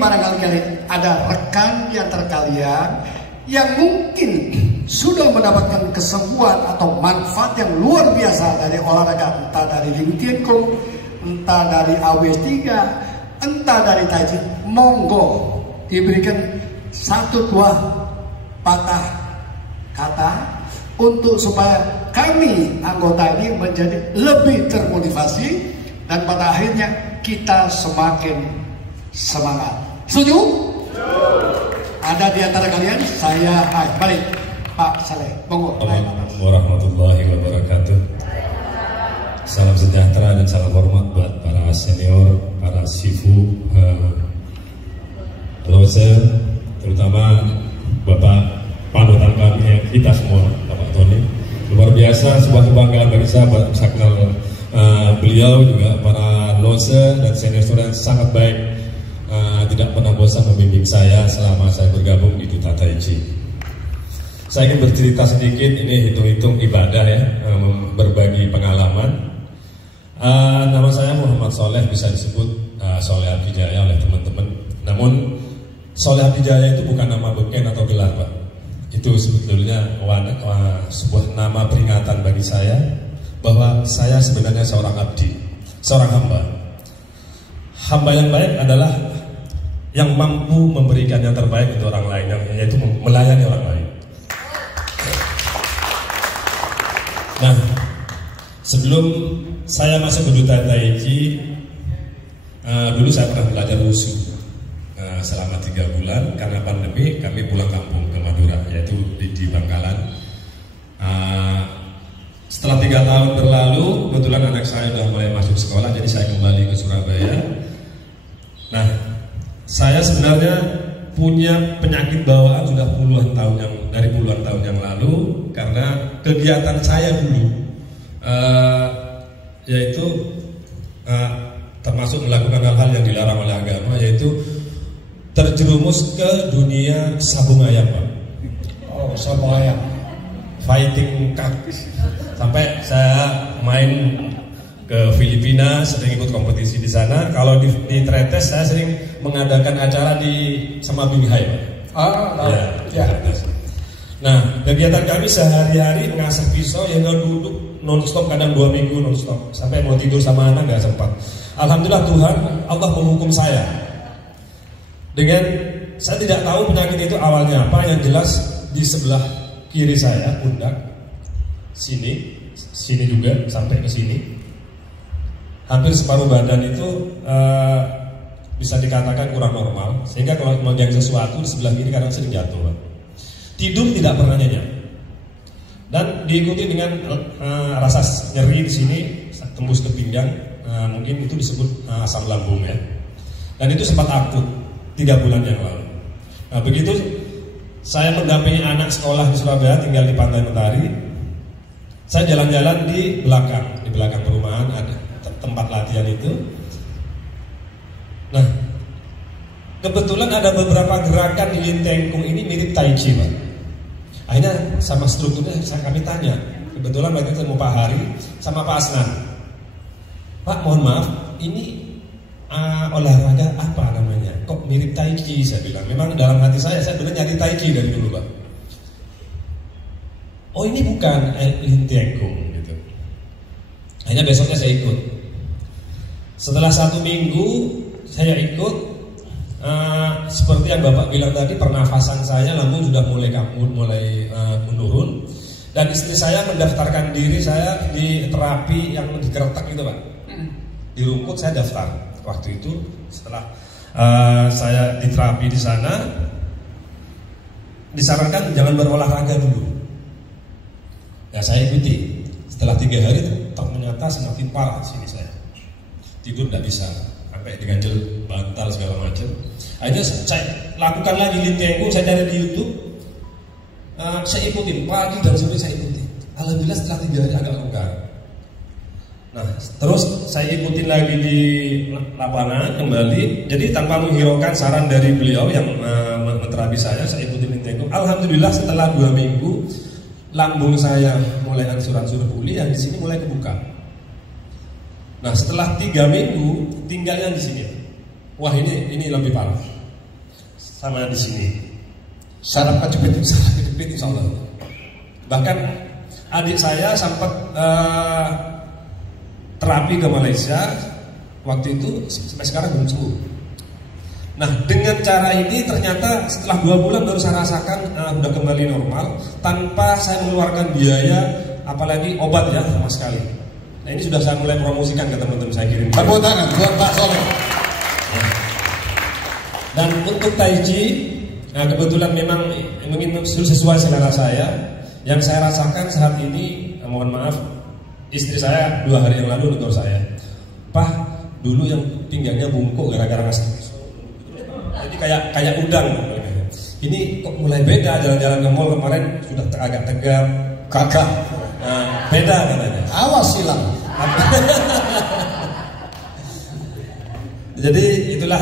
barangkali ada rekan di antara kalian yang mungkin sudah mendapatkan kesembuhan atau manfaat yang luar biasa dari olahraga, entah dari Lim Tien Kung, entah dari AW3, entah dari Tai Chi. Monggo diberikan 1-2 patah kata untuk supaya kami anggota ini menjadi lebih termotivasi dan pada akhirnya kita semakin semangat. Setuju? Ada di antara kalian? Saya balik Pak Saleh. Monggo. Assalamualaikum warahmatullahi wabarakatuh. Salam sejahtera dan salam hormat buat para senior, para sifu, loser, terutama Bapak panutan kami yang kita semua, Bapak Tony. Luar biasa, sebuah kebanggaan bagi saya buat bisa kenal beliau, juga para loser dan senior yang sangat baik. Tidak pernah bosan membimbing saya selama saya bergabung di Duta Tai Chi. Saya ingin bercerita sedikit, ini hitung-hitung ibadah ya, berbagi pengalaman. Nama saya Muhammad Soleh, bisa disebut Soleh Abdijaya oleh teman-teman. Namun Soleh Abdijaya itu bukan nama beken atau gelar, Pak. Itu sebetulnya sebuah nama peringatan bagi saya bahwa saya sebenarnya seorang abdi, seorang hamba. Hamba yang baik adalah yang mampu memberikan yang terbaik untuk orang lain, yaitu melayani orang lain. Nah, sebelum saya masuk ke Duta Tai Chi, dulu saya pernah belajar wushu selama 3 bulan. Karena pandemi kami pulang kampung ke Madura, yaitu di Bangkalan. Setelah 3 tahun berlalu, kebetulan anak saya sudah mulai masuk sekolah, jadi saya kembali ke Surabaya. Nah, saya sebenarnya punya penyakit bawaan sudah puluhan tahun yang lalu, karena kegiatan saya dulu yaitu termasuk melakukan hal-hal yang dilarang oleh agama, yaitu terjerumus ke dunia sabung ayam, Pak. Oh, sabung ayam. Fighting cock. Sampai saya main ke Filipina, sering ikut kompetisi di sana. Kalau di Tretes saya sering mengadakan acara di Samabinghai, Pak. Ya. Nah, kegiatan kami sehari-hari mengasah pisau, yang duduk non-stop, kadang 2 minggu non-stop. Sampai mau tidur sama anak nggak sempat. Alhamdulillah Tuhan, Allah menghukum saya. Dengan saya tidak tahu penyakit itu awalnya apa, yang jelas di sebelah kiri saya, pundak, sini juga sampai ke sini. Hampir separuh badan itu bisa dikatakan kurang normal, sehingga kalau memegang sesuatu di sebelah kiri kadang sering jatuh. Tidur tidak pernah nyenyak, dan diikuti dengan rasa nyeri di sini tembus ke pinggang, mungkin itu disebut asam lambung ya. Dan itu sempat akut 3 bulan yang lalu. Nah, begitu saya mendampingi anak sekolah di Surabaya, tinggal di Pantai Mentari. Saya jalan-jalan di belakang perumahan ada tempat latihan itu. Nah, kebetulan ada beberapa gerakan di Lim Tien Kung ini mirip Tai Chi, Pak. Akhirnya sama strukturnya kami tanya. Kebetulan waktu itu ketemu Pak Hari sama Pak Asnan. Pak, mohon maaf, ini olahraga apa namanya? Kok mirip Tai Chi? Saya bilang. Memang dalam hati saya benar nyari Tai Chi dari dulu, Pak. Oh, ini bukan Lim Tien Kung gitu. Akhirnya besoknya saya ikut. Setelah 1 minggu saya ikut, seperti yang Bapak bilang tadi, pernafasan saya, lambung sudah mulai menurun. Dan istri saya mendaftarkan diri saya di terapi yang digeretak itu, Pak. Di rumput saya daftar. Waktu itu setelah saya di terapi di sana, disarankan jangan berolahraga dulu. Ya, saya ikuti. Setelah 3 hari ternyata semakin parah sini saya. Tidur tidak bisa, sampai diganjel bantal segala macam. Akhirnya saya lakukan lagi Lim Tien Kung, saya cari di YouTube. Saya ikutin pagi dan sore, saya ikutin. Alhamdulillah setelah 3 hari agak longgar. Nah, terus saya ikutin lagi di lapangan kembali. Jadi tanpa menghiraukan saran dari beliau yang menterapi saya ikutin Lim Tien Kung. Alhamdulillah setelah 2 minggu lambung saya mulai angsur-angsur pulih, yang di sini mulai kebuka. Nah, setelah 3 minggu tinggalnya di sini. Wah, ini lebih parah. sama di sini. Saraf kejepit insya Allah. Bahkan adik saya sempat terapi ke Malaysia, waktu itu sampai sekarang belum sembuh. Nah, dengan cara ini ternyata setelah 2 bulan baru saya rasakan udah kembali normal tanpa saya mengeluarkan biaya, apalagi obat ya sama sekali. Nah, ini sudah saya mulai promosikan ke teman-teman saya kirim. Tepuk tangan buat Pak Soleh. Dan untuk Tai Chi, nah kebetulan memang sesuai selera saya. Yang saya rasakan saat ini, mohon maaf, istri saya 2 hari yang lalu negur saya, "Pak, dulu yang pinggangnya bungkuk gara-gara ngasih jadi kayak udang. Ini kok mulai beda, jalan-jalan ke mall kemarin sudah agak tegap, Kakak. Nah, beda katanya. Awas silang." Jadi itulah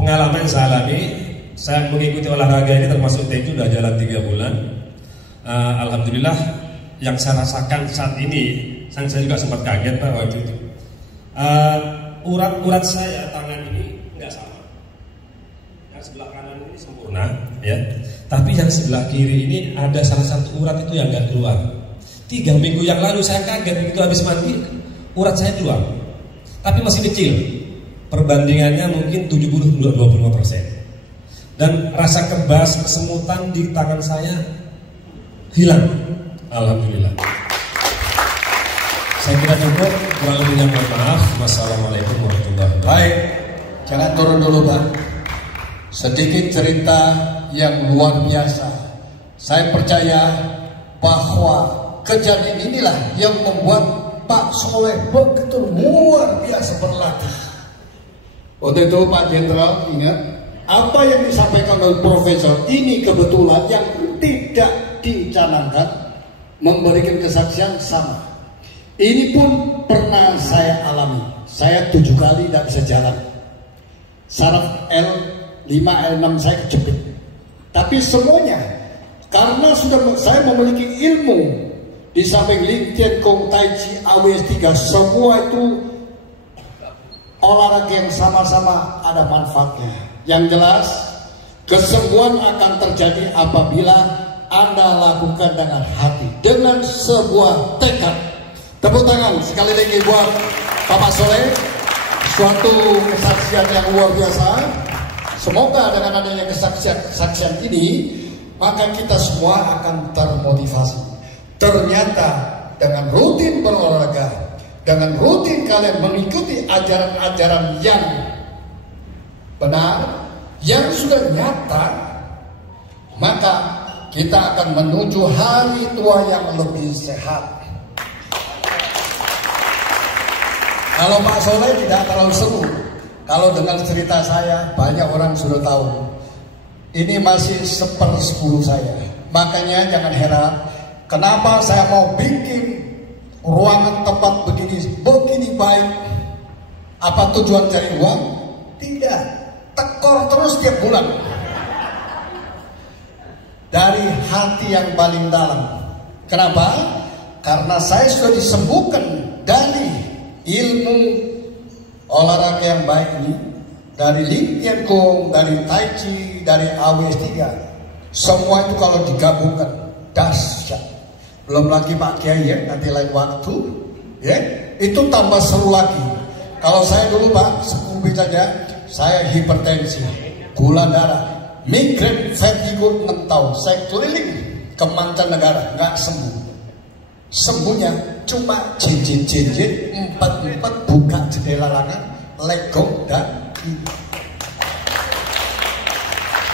pengalaman yang saya alami. Saya mengikuti olahraga ini termasuk TEJ sudah jalan 3 bulan. Alhamdulillah yang saya rasakan saat ini, saya juga sempat kaget Pak waktu itu. Urat-urat saya tangan ini nggak sama. Yang sebelah kanan ini sempurna, ya. Tapi yang sebelah kiri ini ada salah satu urat itu yang nggak keluar. 3 minggu yang lalu saya kaget begitu habis mandi, urat saya keluar. Tapi masih kecil. Perbandingannya mungkin 70-25%. Dan rasa kebas, kesemutan di tangan saya hilang. Alhamdulillah. Saya kira cukup, kurang lebihnya mohon maaf. Wassalamualaikum warahmatullahi wabarakatuh. Baik, jangan turun dulu Pak. Sedikit cerita yang luar biasa. Saya percaya bahwa kejadian inilah yang membuat Pak Soleh begitu luar biasa berlatih. Waktu itu Pak Jenderal ingat apa yang disampaikan oleh Profesor ini kebetulan yang tidak dicanangkan memberikan kesaksian sama. Ini pun pernah saya alami. Saya 7 kali tidak bisa jalan. Saraf L5, L6 saya kejepit. Tapi semuanya karena sudah saya memiliki ilmu di samping Ling Tian Kong, Tai Chi, AWS3, semua itu olahraga yang sama-sama ada manfaatnya. Yang jelas, kesembuhan akan terjadi apabila Anda lakukan dengan hati, dengan sebuah tekad. Tepuk tangan sekali lagi buat Bapak Soleh, suatu kesaksian yang luar biasa. Semoga dengan adanya kesaksian ini, maka kita semua akan termotivasi. Ternyata dengan rutin berolahraga, dengan rutin kalian mengikuti ajaran-ajaran yang benar, yang sudah nyata, maka kita akan menuju hari tua yang lebih sehat. Kalau Pak Soleh tidak terlalu seru. Kalau dengar cerita saya, banyak orang sudah tahu. Ini masih 1/10 saya. Makanya jangan heran, kenapa saya mau bikin ruangan tempat begini baik. Apa tujuan cari uang? Tidak. Tekor terus tiap bulan dari hati yang paling dalam. Kenapa? Karena saya sudah disembuhkan dari ilmu olahraga yang baik ini, dari Ling Tian Kong, dari Tai Chi, dari AWS3. Semua itu kalau digabungkan dahsyat. Belum lagi Pak Kiai ya, nanti lain waktu ya, itu tambah seru lagi. Kalau saya dulu Pak, sepuluh saja, saya hipertensi, gula darah, migrain, vertigo 6 tahun. Saya keliling ke mancanegara, nggak sembuh. Sembuhnya cuma cincin-cincin 4 buka jendela langit, legok dan kiri.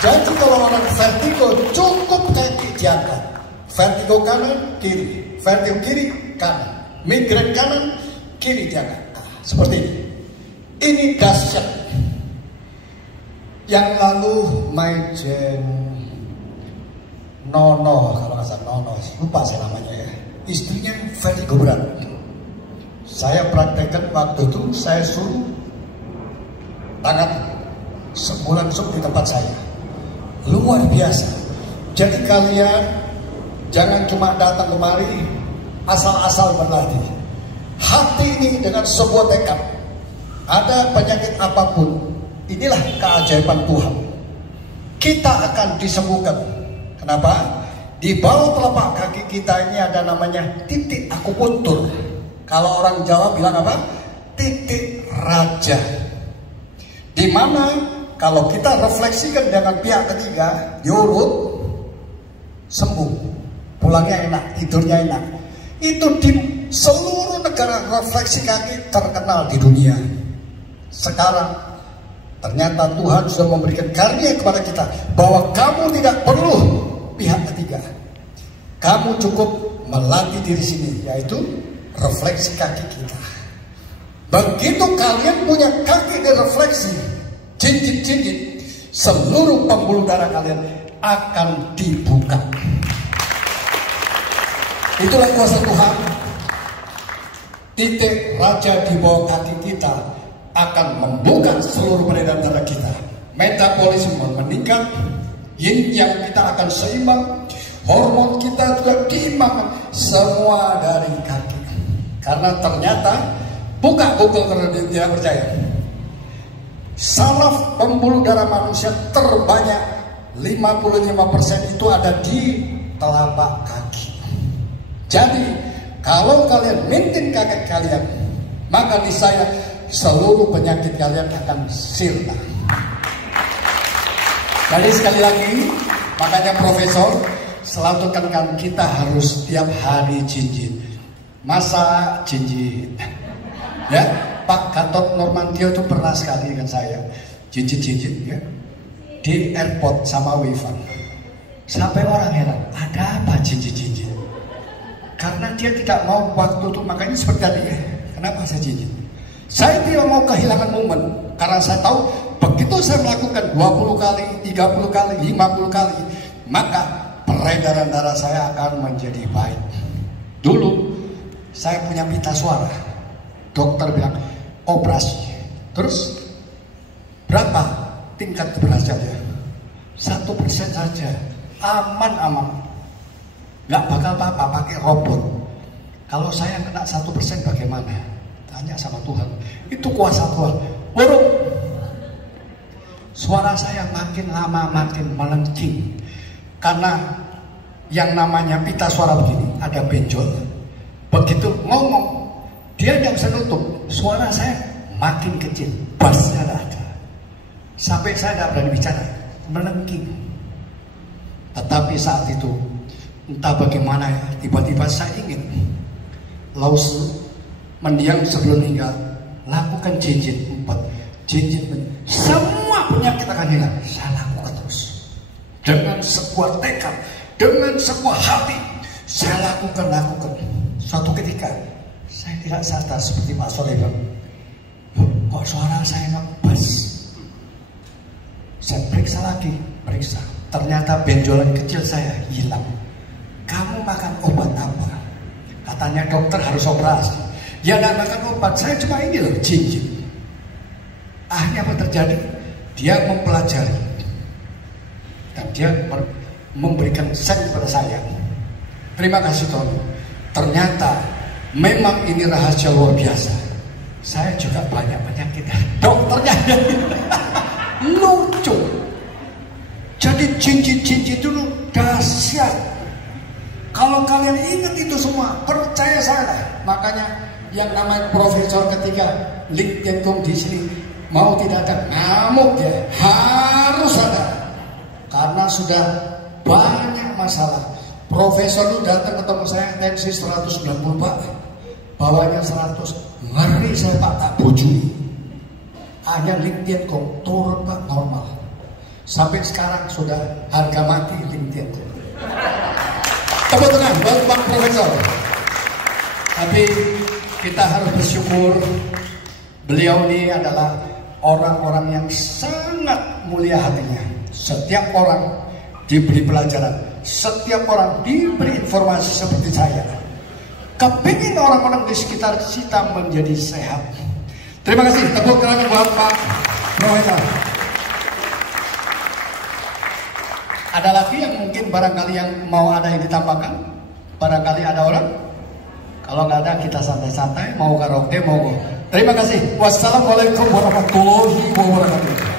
Jadi kalau orang vertigo cukup kaki diangkat, vertigo kanan kiri, vertigo kiri kanan, migrain kanan kiri diangkat. Seperti ini. Ini dahsyat. Yang lalu Maijen Nono, kalau nggak salah Nono, lupa saya namanya ya. Istrinya vertigo berat. Saya praktekkan waktu itu, saya suruh tangan sebulan di tempat saya. Luar biasa. Jadi kalian jangan cuma datang kemari asal-asal berlatih. Hati ini dengan sebuah tekad. Ada penyakit apapun, Inilah keajaiban Tuhan. Kita akan disembuhkan. Kenapa? Di bawah telapak kaki kita ini ada namanya titik akupuntur. Kalau orang Jawa bilang apa? Titik raja. Di mana kalau kita refleksikan dengan pihak ketiga, diurut, sembuh, pulangnya enak, tidurnya enak. Itu di seluruh negara refleksi kaki terkenal di dunia. Sekarang ternyata Tuhan sudah memberikan karunia kepada kita bahwa kamu tidak perlu pihak ketiga. Kamu cukup melatih diri sini, yaitu refleksi kaki kita. Begitu kalian punya kaki direfleksi, jinjit-jinjit, seluruh pembuluh darah kalian akan dibuka. Itulah kuasa Tuhan. Titik raja di bawah kaki kita akan membuka seluruh peredaran darah kita. Metabolisme meningkat, yin yang kita akan seimbang, hormon kita juga diimbangkan, semua dari kaki. Karena ternyata, buka Google kalau tidak percaya, saraf pembuluh darah manusia terbanyak 55% itu ada di telapak kaki. Jadi kalau kalian maintain kaki kalian, maka niscaya seluruh penyakit kalian akan sirna. Jadi sekali lagi, makanya Profesor selalu tekankan kita harus tiap hari jinjit. Masa jinjit? Ya, Pak Gatot Nurmantio itu pernah sekali dengan saya jinjit-jinjit ya di airport sama Wifan. Sampai orang heran, ada apa jinjit-jinjit? Karena dia tidak mau waktu itu, makanya seperti tadi ya. Kenapa saya jinjit? Saya tidak mau kehilangan momen, karena saya tahu begitu saya melakukan 20 kali, 30 kali, 50 kali, maka peredaran darah saya akan menjadi baik. Dulu saya punya pita suara, dokter bilang operasi. Terus berapa tingkat keberhasilannya? 1% saja, aman-aman, nggak bakal apa-apa pakai robot. Kalau saya kena 1% bagaimana? Tanya sama Tuhan. Itu kuasa Tuhan. Burung, suara saya makin lama makin melengking. Karena yang namanya pita suara begini, ada benjol. Begitu ngomong, dia tidak bisa nutup. Suara saya makin kecil, bassnya tidak ada. Sampai saya tidak berani bicara, melengking. Tetapi saat itu, entah bagaimana ya, tiba-tiba saya ingin Lao Tzu mendiang sebelum meninggal, lakukan jinjit 4, jinjit 4. Semua penyakit akan hilang. Saya lakukan terus dengan sebuah tekad, dengan sebuah hati. Saya lakukan. Suatu ketika saya tidak sadar seperti Pak Soleh bilang, kok suara saya ngebas. Saya periksa lagi, ternyata benjolan kecil saya hilang. Kamu makan obat apa? Katanya dokter harus operasi. Ya tidak makan obat, saya cuma ini loh, jinjit. Akhirnya apa terjadi? Dia mempelajari dan dia memberikan sen kepada saya. Terima kasih Tuhan. Ternyata memang ini rahasia luar biasa. Saya juga banyak penyakit. Dokternya lucu. Jadi jinjit dulu dahsyat. Kalau kalian ingat itu semua, percaya saya. Makanya yang namanya profesor ketika LinkedIn di sini mau tidak ada ngamuk ya, harus ada. Karena sudah banyak masalah. Profesor itu datang ketemu saya, tensi 190 Pak, bawahnya 100, ngeri saya Pak, tak bujui. Hanya LinkedIn turun Pak, normal. Sampai sekarang sudah harga mati LinkedIn. Tepuk tangan buat Pak Profesor. Tapi kita harus bersyukur, beliau ini adalah orang-orang yang sangat mulia hatinya. Setiap orang diberi pelajaran, setiap orang diberi informasi seperti saya. Kepingin orang-orang di sekitar kita menjadi sehat. Terima kasih, tepuk tangan buat Pak Profesor. Ada lagi yang mungkin barangkali yang mau ada yang ditambahkan? Barangkali ada orang? Kalau nggak ada kita santai-santai, mau karaoke, mau. Terima kasih. Wassalamualaikum warahmatullahi wabarakatuh.